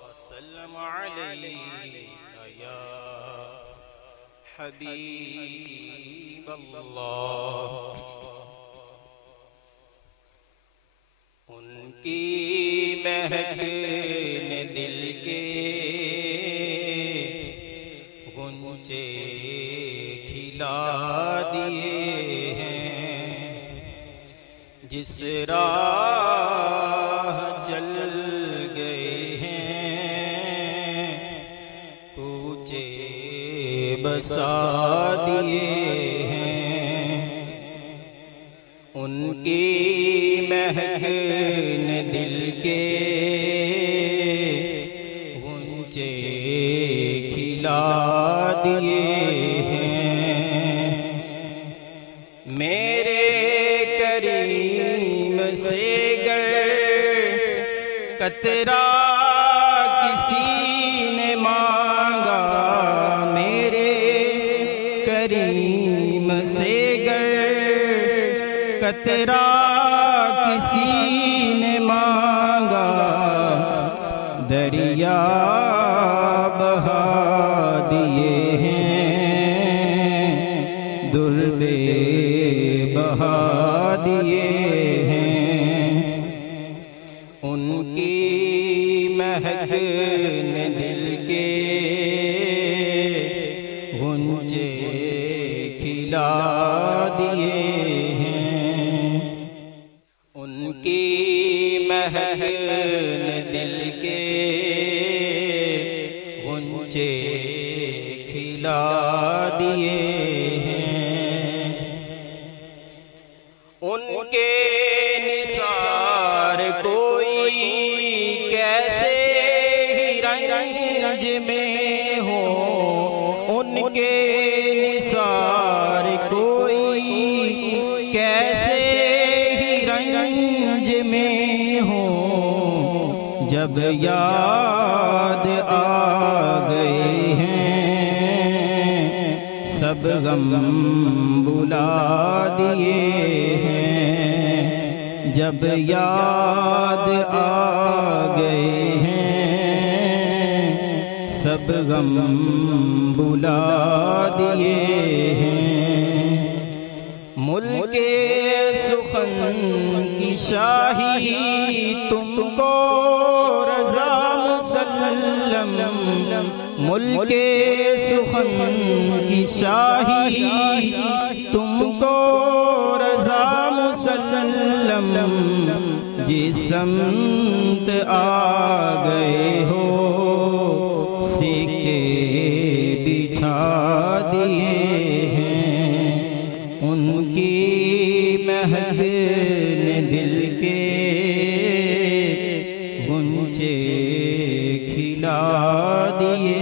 वसल्लम अलैका या हबीब अल्लाह। उनकी महक ने दिल के गुंजे खिला दिए हैं। जिस राह चल गए हैं कूचे बसा दिए हैं। उनकी महक ने दिल के गुंजे खिला दिए हैं। मेरे करीम से गर कतरा किसी ने मांगा, मेरे करीम से गर कतरा किसी ने मांगा, दरिया बहा दिए हैं, दुर्बे बहा दिए हैं। उनकी महक ने दिल के गुंजे खिला दिए हैं। उनकी महक ने दिल के गुंजे खिला दिए हैं। उनके निसार कोई कैसे ही रंज में हो, उनके निसार कोई कैसे ही रंज में हो। जब याद आ गए हैं सब गम बुला दिए हैं। जब याद आ गए हैं सब गम बुला दिए हैं। मुल्के सुखन की शाही तुमको रज़ा मुसल्लम, मुल्के सुखन की शाही तुमको रज़ा मुसल्लम। जिस समत आ गए हो सिक्के बिठा दिए हैं। उनकी महक ने दिल के गुंजे खिला दिए